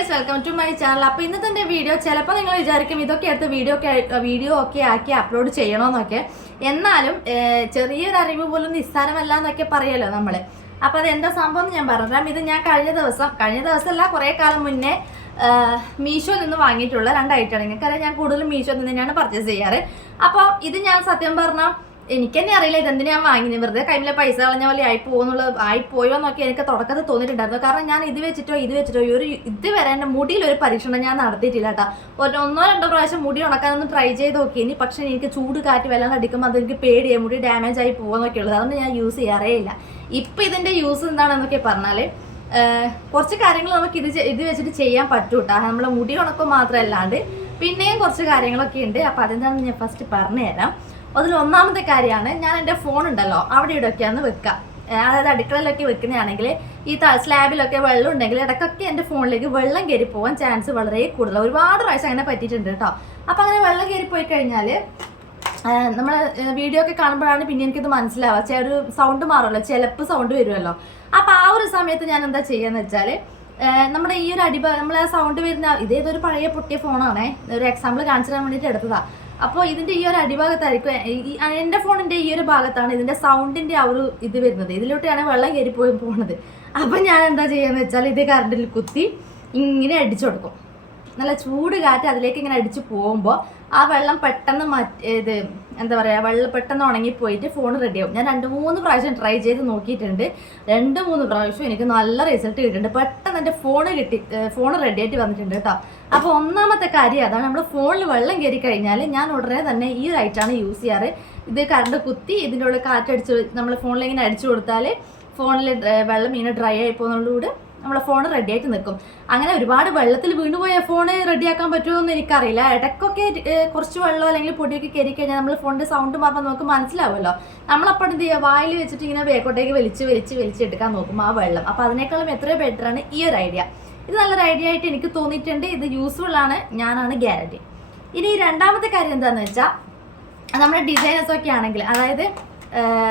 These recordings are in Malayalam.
Guys, welcome to my channel. അപ്പോൾ ഇന്നത്തെ എൻ്റെ വീഡിയോ ചിലപ്പോൾ നിങ്ങൾ വിചാരിക്കും ഇതൊക്കെ എടുത്ത് വീഡിയോ ഒക്കെ ആക്കി അപ്ലോഡ് ചെയ്യണമെന്നൊക്കെ. എന്നാലും ചെറിയൊരു അറിവ് പോലും നിസ്സാരമല്ല എന്നൊക്കെ പറയുമല്ലോ നമ്മൾ. അപ്പോൾ അത് എന്താ സംഭവം എന്ന് ഞാൻ പറഞ്ഞുതരാം. ഇത് ഞാൻ കഴിഞ്ഞ ദിവസമല്ല കുറേ കാലം മുന്നേ മീഷോയിൽ നിന്ന് വാങ്ങിയിട്ടുള്ള 2 ഐറ്റമാണ്. നിങ്ങൾക്കറിയാം ഞാൻ കൂടുതലും മീഷോയിൽ നിന്ന് തന്നെയാണ് പർച്ചേസ് ചെയ്യാറ്. അപ്പോൾ ഇത് ഞാൻ സത്യം പറഞ്ഞാൽ എനിക്ക് തന്നെ അറിയില്ല ഇതെന്തിനാ ഞാൻ വാങ്ങിയത്. വെറുതെ കയ്യിലെ പൈസ കളഞ്ഞ പോലെ ആയിപ്പോയോ എന്നൊക്കെ എനിക്ക് തുടക്കത്തിൽ തോന്നിയിട്ടുണ്ടായിരുന്നു. കാരണം ഞാൻ ഇത് വെച്ചിട്ടോ ഇതുവരെ എൻ്റെ മുടിയിലൊരു പരീക്ഷണം ഞാൻ നടത്തിയിട്ടില്ല കേട്ടോ. 1-2 പ്രാവശ്യം മുടി ഉണക്കാനൊന്ന് ട്രൈ ചെയ്ത് നോക്കിയിനി. പക്ഷേ എനിക്ക് ചൂട് കാറ്റ് വല്ലാണ്ട് അടിക്കുമ്പോൾ അതെനിക്ക് പേടിയായി മുടി ഡാമേജ് ആയി പോകുമെന്നൊക്കെ ഉള്ളത്. അതുകൊണ്ട് ഞാൻ യൂസ് ചെയ്യാറേ ഇല്ല. ഇപ്പം ഇതിൻ്റെ യൂസ് എന്താണെന്നൊക്കെ പറഞ്ഞാൽ കുറച്ച് കാര്യങ്ങൾ നമുക്ക് ഇത് വെച്ചിട്ട് ചെയ്യാൻ പറ്റും കേട്ടോ. നമ്മളെ മുടി ഉണക്കം മാത്രമല്ലാണ്ട് പിന്നെയും കുറച്ച് കാര്യങ്ങളൊക്കെ ഉണ്ട്. അപ്പോൾ അതെന്താണെന്ന് ഞാൻ ഫസ്റ്റ് പറഞ്ഞു തരാം. അതിൽ ഒന്നാമത്തെ കാര്യമാണ്, ഞാൻ എൻ്റെ ഫോൺ ഉണ്ടല്ലോ അവിടെ ഇവിടെയൊക്കെയാണ് വെക്കുക. അതായത് അടുക്കളയിലൊക്കെ വെക്കുന്നതാണെങ്കിൽ ഈ സ്ലാബിലൊക്കെ വെള്ളം ഉണ്ടെങ്കിൽ ഇടയ്ക്കൊക്കെ എൻ്റെ ഫോണിലേക്ക് വെള്ളം കയറി പോകാൻ ചാൻസ് വളരെ കൂടുതലാണ്. ഒരുപാട് പ്രാവശ്യം അങ്ങനെ പറ്റിയിട്ടുണ്ട് കേട്ടോ. അപ്പോൾ അങ്ങനെ വെള്ളം കയറി പോയി കഴിഞ്ഞാൽ നമ്മൾ വീഡിയോ ഒക്കെ കാണുമ്പോഴാണ് പിന്നെ എനിക്കിത് മനസ്സിലാവുക. ഒരു സൗണ്ട് മാറുമല്ലോ, ചിലപ്പോൾ സൗണ്ട് വരുമല്ലോ. അപ്പോൾ ആ ഒരു സമയത്ത് ഞാൻ എന്താ ചെയ്യുകയെന്ന് വെച്ചാൽ നമ്മുടെ ഈ ഒരു നമ്മളെ സൗണ്ട് വരുന്ന ഇതേതൊരു പഴയ പൊട്ടിയ ഫോണാണേ, ഒരു എക്സാമ്പിൾ കാണിച്ചു തരാൻ വേണ്ടിയിട്ട് എടുത്തതാണ്. അപ്പോൾ ഇതിൻ്റെ ഈ ഒരു അടിഭാഗത്തായിരിക്കും, എൻ്റെ ഫോണിൻ്റെ ഈ ഒരു ഭാഗത്താണ് ഇതിൻ്റെ സൗണ്ടിൻ്റെ ആ ഒരു ഇത് വരുന്നത്. ഇതിലോട്ടാണ് വെള്ളം കയറി പോകുന്നത്. അപ്പം ഞാൻ എന്താ ചെയ്യുകയെന്ന് വെച്ചാൽ ഇത് കറണ്ടിൽ കുത്തി ഇങ്ങനെ അടിച്ചു കൊടുക്കും. നല്ല ചൂട് കാറ്റ് അതിലേക്ക് ഇങ്ങനെ അടിച്ച് പോകുമ്പോൾ ആ വെള്ളം പെട്ടെന്ന് വെള്ളം പെട്ടെന്ന് ഉണങ്ങിപ്പോയിട്ട് ഫോൺ റെഡിയാവും. ഞാൻ 2-3 പ്രാവശ്യം ട്രൈ ചെയ്ത് നോക്കിയിട്ടുണ്ട്. 2-3 പ്രാവശ്യം എനിക്ക് നല്ല റിസൾട്ട് കിട്ടിയിട്ടുണ്ട്. പെട്ടെന്ന് എൻ്റെ ഫോൺ റെഡിയായിട്ട് വന്നിട്ടുണ്ട് കേട്ടോ. അപ്പോൾ ഒന്നാമത്തെ കാര്യം അതാണ്, നമ്മൾ ഫോണിൽ വെള്ളം കയറി കഴിഞ്ഞാൽ ഞാൻ ഉടനെ തന്നെ ഈ ഒരു ഐറ്റാണ് യൂസ് ചെയ്യാറ്. ഇത് കറണ്ട് കുത്തി ഇതിൻ്റെ ഉള്ളിൽ കാറ്റടിച്ച് നമ്മൾ ഫോണിൽ ഇങ്ങനെ അടിച്ചു കൊടുത്താൽ ഫോണിൽ വെള്ളം ഇങ്ങനെ ഡ്രൈ ആയി പോകുന്നതോടുകൂടി നമ്മളെ ഫോൺ റെഡി ആയിട്ട് നിൽക്കും. അങ്ങനെ ഒരുപാട് വെള്ളത്തിൽ വീണുപോയ ഫോണ് റെഡിയാക്കാൻ പറ്റുമോ എന്ന് എനിക്കറിയില്ല. ഇടയ്ക്കൊക്കെ കുറച്ച് വെള്ളം അല്ലെങ്കിൽ പൊടിയൊക്കെ കയറി കഴിഞ്ഞാൽ നമ്മൾ ഫോണിൻ്റെ സൗണ്ട് മാറുമ്പോൾ നമുക്ക് മനസ്സിലാവുമല്ലോ. നമ്മളപ്പോൾ എന്ത് ചെയ്യുക, വായിൽ വെച്ചിട്ട് ഇങ്ങനെ വേക്കോട്ടേക്ക് വലിച്ചെടുക്കാൻ നോക്കും ആ വെള്ളം. അപ്പോൾ അതിനേക്കാളും എത്രയോ ബെറ്ററാണ് ഈ ഒരു ഐഡിയ. ഇത് നല്ലൊരു ഐഡിയ ആയിട്ട് എനിക്ക് തോന്നിയിട്ടുണ്ട്. ഇത് യൂസ്ഫുൾ ആണ്, ഞാനാണ് ഗ്യാരണ്ടി. ഇനി രണ്ടാമത്തെ കാര്യം എന്താണെന്ന് വെച്ചാൽ, നമ്മുടെ ഡിസൈനേഴ്സൊക്കെ ആണെങ്കിൽ, അതായത്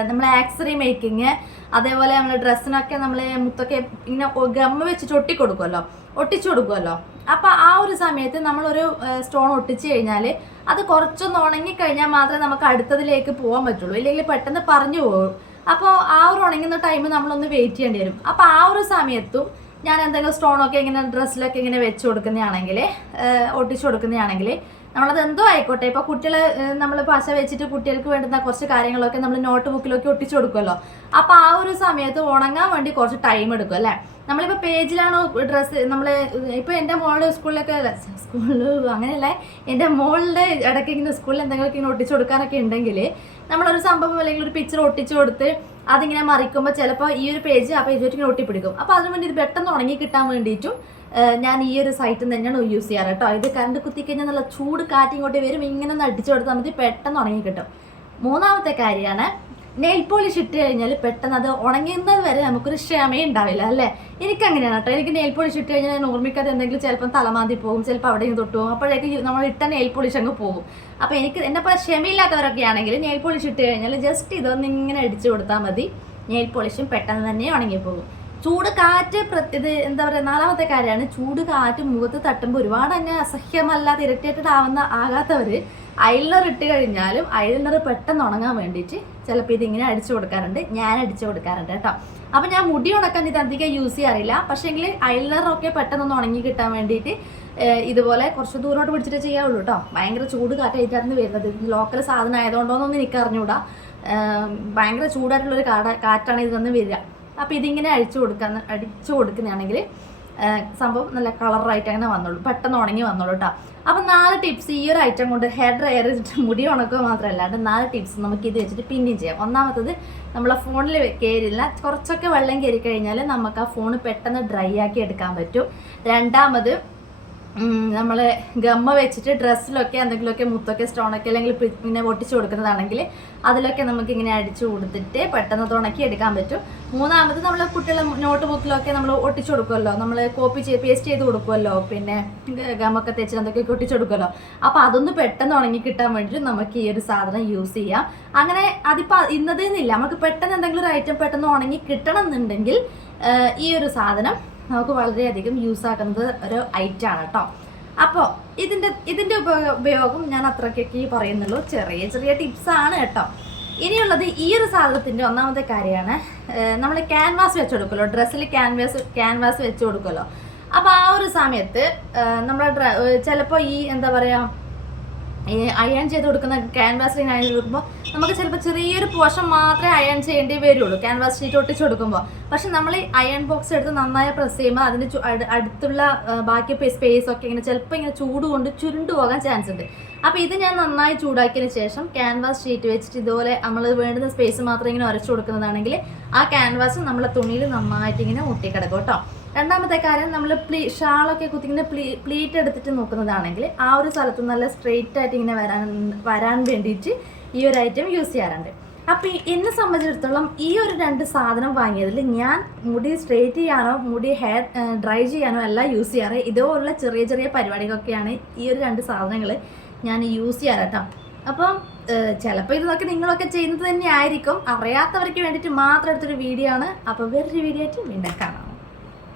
നമ്മൾ ആക്സറി മേക്കിങ്, അതേപോലെ നമ്മൾ ഡ്രസ്സിനൊക്കെ നമ്മൾ മുത്തൊക്കെ ഇങ്ങനെ ഗമ്മ് വെച്ചിട്ട് ഒട്ടിച്ചു കൊടുക്കുമല്ലോ. അപ്പോൾ ആ ഒരു സമയത്ത് നമ്മളൊരു സ്റ്റോൺ ഒട്ടിച്ചു കഴിഞ്ഞാൽ അത് കുറച്ചൊന്ന് ഉണങ്ങിക്കഴിഞ്ഞാൽ മാത്രമേ നമുക്ക് അടുത്തതിലേക്ക് പോകാൻ പറ്റുള്ളൂ. ഇല്ലെങ്കിൽ പെട്ടെന്ന് പറഞ്ഞു പോകും. അപ്പോൾ ആ ഒരു ഉണങ്ങുന്ന ടൈം നമ്മളൊന്ന് വെയിറ്റ് ചെയ്യേണ്ടി വരും. അപ്പോൾ ആ ഒരു സമയത്തും ഞാൻ എന്തെങ്കിലും സ്റ്റോണൊക്കെ ഇങ്ങനെ ഡ്രസ്സിലൊക്കെ ഇങ്ങനെ വെച്ച് കൊടുക്കുന്നതാണെങ്കിൽ, ഒട്ടിച്ചു കൊടുക്കുന്നതാണെങ്കിൽ, നമ്മളത് എന്തോ ആയിക്കോട്ടെ. ഇപ്പോൾ കുട്ടികൾ നമ്മൾ പശ വെച്ചിട്ട് കുട്ടികൾക്ക് വേണ്ടുന്ന കുറച്ച് കാര്യങ്ങളൊക്കെ നമ്മൾ നോട്ട് ബുക്കിലൊക്കെ ഒട്ടിച്ചു കൊടുക്കുമല്ലോ. അപ്പോൾ ആ ഒരു സമയത്ത് ഉണങ്ങാൻ വേണ്ടി കുറച്ച് ടൈം എടുക്കും അല്ലേ. നമ്മളിപ്പോൾ പേജിലാണോ ഡ്രസ്സ്, നമ്മൾ ഇപ്പോൾ എൻ്റെ മോളുടെ സ്കൂളിൽ അങ്ങനെയല്ല, എൻ്റെ മോളുടെ ഇടയ്ക്ക് ഇങ്ങനെ സ്കൂളിൽ എന്തെങ്കിലുമൊക്കെ ഇങ്ങനെ ഒട്ടിച്ചു കൊടുക്കാനൊക്കെ ഉണ്ടെങ്കിൽ നമ്മളൊരു സംഭവം അല്ലെങ്കിൽ ഒരു പിക്ചർ ഒട്ടിച്ചു കൊടുത്ത് അതിങ്ങനെ മറിക്കുമ്പോൾ ചിലപ്പോൾ ഈ ഒരു പേജ് ആ പേജ് ഇങ്ങനെ ഒട്ടിപ്പിടിക്കും. അപ്പോൾ അതിന് വേണ്ടി ഇത് പെട്ടെന്ന് ഉണങ്ങി കിട്ടാൻ വേണ്ടിയിട്ടും ഞാൻ ഈ ഒരു സൈറ്റിൽ തന്നെയാണ് യൂസ് ചെയ്യാറ് കേട്ടോ. ഇത് കറണ്ട് കുത്തിക്കഴിഞ്ഞാൽ നല്ല ചൂട് കാറ്റിങ്ങോട്ട് വരും, ഇങ്ങനെ ഒന്ന് അടിച്ചു കൊടുത്താൽ മതി, പെട്ടെന്ന് ഉണങ്ങി കിട്ടും. മൂന്നാമത്തെ കാര്യമാണ്, നെയിൽ പോളിഷ് ഇട്ട് കഴിഞ്ഞാൽ പെട്ടെന്ന് അത് ഉണങ്ങുന്നത് വരെ നമുക്കൊരു ക്ഷമയും ഉണ്ടാവില്ല അല്ലേ. എനിക്കങ്ങനെയാണ് കേട്ടോ. എനിക്ക് നെയിൽ പോളിഷ് ഇട്ട് കഴിഞ്ഞാൽ ഞാൻ ഓർമ്മിക്കാതെ എന്തെങ്കിലും ചിലപ്പം തലമാന്തി പോകും, ചിലപ്പോൾ അവിടെ തൊട്ട് പോകും. അപ്പോഴേക്ക് നമ്മൾ ഇട്ട നെയിൽ പോളിഷ് അങ്ങ് പോകും. അപ്പോൾ എന്നെ പോലെ ക്ഷമയില്ലാത്തവരൊക്കെ ആണെങ്കിൽ നെയിൽ പോളിഷ് ഇട്ട് കഴിഞ്ഞാൽ ജസ്റ്റ് ഇതൊന്ന് ഇങ്ങനെ അടിച്ചു കൊടുത്താൽ മതി, നെയിൽ പോളിഷും പെട്ടെന്ന് തന്നെ ഉണങ്ങിപ്പോകും. ചൂട് കാറ്റ് ഇത് എന്താ പറയുക, നാലാമത്തെ കാര്യമാണ്, ചൂട് കാറ്റ് മുഖത്ത് തട്ടുമ്പോൾ ഒരുപാട് തന്നെ അസഹ്യമല്ലാതെ ഇറിറ്റേറ്റഡ് ആകാത്തവർ ഐലൈനർ ഇട്ട് കഴിഞ്ഞാലും ഐലൈനർ പെട്ടെന്ന് ഉണങ്ങാൻ വേണ്ടിയിട്ട് ചിലപ്പോൾ ഇതിങ്ങനെ അടിച്ചു കൊടുക്കാറുണ്ട്. ഞാൻ അടിച്ചു കൊടുക്കാറുണ്ട് കേട്ടോ. അപ്പോൾ ഞാൻ മുടി ഉണക്കാൻ ഇത് അധികം യൂസ് ചെയ്യാറില്ല. പക്ഷേങ്കിൽ ഐലൈനറൊക്കെ പെട്ടെന്നൊന്ന് ഉണങ്ങി കിട്ടാൻ വേണ്ടിയിട്ട് ഇതുപോലെ കുറച്ച് ദൂരോട്ട് പിടിച്ചിട്ട് ചെയ്യാവുള്ളൂ കേട്ടോ. ഭയങ്കര ചൂട് കാറ്റായിട്ടാണ് വരുന്നത്. ലോക്കൽ സാധനം ആയതുകൊണ്ടോന്നൊന്നും എനിക്ക് അറിഞ്ഞുകൂടാ. ഭയങ്കര ചൂടായിട്ടുള്ളൊരു കാറ്റാണ് ഇതൊന്നും വരിക. അപ്പോൾ ഇതിങ്ങനെ അടിച്ചു കൊടുക്കുന്നതാണെങ്കിൽ സംഭവം നല്ല കളറായിട്ട് അങ്ങനെ വന്നോളൂ, പെട്ടെന്ന് ഉണങ്ങി വന്നോളൂ കേട്ടോ. അപ്പം 4 ടിപ്സ് ഈ ഒരു ഐറ്റം കൊണ്ട് ഹെയർ ഡ്രയർ മുടി ഉണക്കുക മാത്രമല്ലാണ്ട് 4 ടിപ്സ് നമുക്ക് ഇത് വെച്ചിട്ട് പിന്നെയും ചെയ്യാം. ഒന്നാമത്തത്, നമ്മളെ ഫോണിൽ കയറില്ല, കുറച്ചൊക്കെ വെള്ളം കയറി കഴിഞ്ഞാൽ നമുക്ക് ആ ഫോൺ പെട്ടെന്ന് ഡ്രൈ ആക്കി എടുക്കാൻ പറ്റും. രണ്ടാമത്, നമ്മൾ ഗമ്മ വെച്ചിട്ട് ഡ്രസ്സിലൊക്കെ എന്തെങ്കിലുമൊക്കെ മുത്തൊക്കെ സ്റ്റോണൊക്കെ അല്ലെങ്കിൽ പിന്നെ ഒട്ടിച്ചു കൊടുക്കുന്നതാണെങ്കിൽ അതിലൊക്കെ നമുക്കിങ്ങനെ അടിച്ചു കൊടുത്തിട്ട് പെട്ടെന്ന് തുണക്കി എടുക്കാൻ പറ്റും. മൂന്നാമത്, നമ്മൾ കുട്ടികളെ നോട്ട് ബുക്കിലൊക്കെ നമ്മൾ ഒട്ടിച്ചു കൊടുക്കുമല്ലോ, നമ്മൾ പേസ്റ്റ് ചെയ്ത് കൊടുക്കുമല്ലോ, പിന്നെ ഗമ്മൊക്കെ തേച്ചിട്ട് എന്തൊക്കെയൊക്കെ ഒട്ടിച്ചു കൊടുക്കുമല്ലോ. അപ്പോൾ അതൊന്ന് പെട്ടെന്ന് ഉണങ്ങി കിട്ടാൻ വേണ്ടിയിട്ട് നമുക്ക് ഈ ഒരു സാധനം യൂസ് ചെയ്യാം. അങ്ങനെ അതിപ്പോൾ ഇന്നതെന്നില്ല, നമുക്ക് പെട്ടെന്ന് എന്തെങ്കിലും ഒരു ഐറ്റം പെട്ടെന്ന് ഉണങ്ങി കിട്ടണം എന്നുണ്ടെങ്കിൽ ഈ ഒരു സാധനം നമുക്ക് വളരെയധികം യൂസ് ആക്കുന്നത് ഒരു ഐറ്റമാണ് കേട്ടോ. അപ്പോൾ ഇതിൻ്റെ ഉപയോഗം ഞാൻ അത്രയ്ക്കൊക്കെ പറയുന്നുള്ളൂ. ചെറിയ ചെറിയ ടിപ്സാണ് കേട്ടോ. ഇനിയുള്ളത് ഈ ഒരു സാധനത്തിൻ്റെ ഒന്നാമത്തെ കാര്യമാണ്, നമ്മൾ ക്യാൻവാസ് വെച്ച് കൊടുക്കുമല്ലോ, ഡ്രസ്സിൽ ക്യാൻവാസ് വെച്ച് കൊടുക്കുമല്ലോ. അപ്പോൾ ആ ഒരു സമയത്ത് നമ്മൾ ചിലപ്പോൾ ഈ എന്താ പറയുക, ഈ അയൺ ചെയ്ത് കൊടുക്കുന്ന ക്യാൻവാസിൽ അയൺ ചെയ്ത് കൊടുക്കുമ്പോൾ നമുക്ക് ചിലപ്പോൾ ചെറിയൊരു പോർഷൻ മാത്രമേ അയൺ ചെയ്യേണ്ടി വരുള്ളൂ ക്യാൻവാസ് ഷീറ്റ് ഒട്ടിച്ച് കൊടുക്കുമ്പോൾ. പക്ഷെ നമ്മൾ ഈ അയൺ ബോക്സ് എടുത്ത് നന്നായി പ്രസ് ചെയ്യുമ്പോൾ അതിന് അടുത്തുള്ള ബാക്കി സ്പേസൊക്കെ ഇങ്ങനെ ചിലപ്പോൾ ഇങ്ങനെ ചൂട് കൊണ്ട് ചുരുണ്ടു പോകാൻ ചാൻസ് ഉണ്ട്. അപ്പോൾ ഇത് ഞാൻ നന്നായി ചൂടാക്കിയതിന് ശേഷം ക്യാൻവാസ് ഷീറ്റ് വെച്ചിട്ട് ഇതുപോലെ നമ്മൾ വേണ്ടുന്ന സ്പേസ് മാത്രം ഇങ്ങനെ ഉരച്ചു കൊടുക്കുന്നതാണെങ്കിൽ ആ ക്യാൻവാസ് നമ്മളെ തുണിയിൽ നന്നായിട്ട് ഇങ്ങനെ ഒട്ടിക്കിടക്കും കേട്ടോ. രണ്ടാമത്തെ കാര്യം, നമ്മൾ ഷാളൊക്കെ കുത്തിങ്ങനെ പ്ലീറ്റ് എടുത്തിട്ട് നോക്കുന്നതാണെങ്കിൽ ആ ഒരു സ്ഥലത്ത് നല്ല സ്ട്രെയിറ്റ് ആയിട്ട് ഇങ്ങനെ വരാൻ വേണ്ടിയിട്ട് ഈ ഒരു ഐറ്റം യൂസ് ചെയ്യാറുണ്ട്. അപ്പോൾ എന്നെ സംബന്ധിച്ചിടത്തോളം ഈ ഒരു 2 സാധനം വാങ്ങിയതിൽ ഞാൻ മുടി സ്ട്രെയിറ്റ് ചെയ്യാനോ മുടി ഹെയർ ഡ്രൈ ചെയ്യാനോ എല്ലാം യൂസ് ചെയ്യാറ്. ഇതുപോലുള്ള ചെറിയ ചെറിയ പരിപാടികളൊക്കെയാണ് ഈ ഒരു 2 സാധനങ്ങൾ ഞാൻ യൂസ് ചെയ്യാറ് കേട്ടോ. അപ്പം ചിലപ്പോൾ ഇതൊക്കെ നിങ്ങളൊക്കെ ചെയ്യുന്നത് തന്നെ ആയിരിക്കും. അറിയാത്തവർക്ക് വേണ്ടിയിട്ട് മാത്രം എടുത്തൊരു വീഡിയോ ആണ്. അപ്പോൾ വേറൊരു വീഡിയോ ആയിട്ട് വീണ്ടും കാണാം.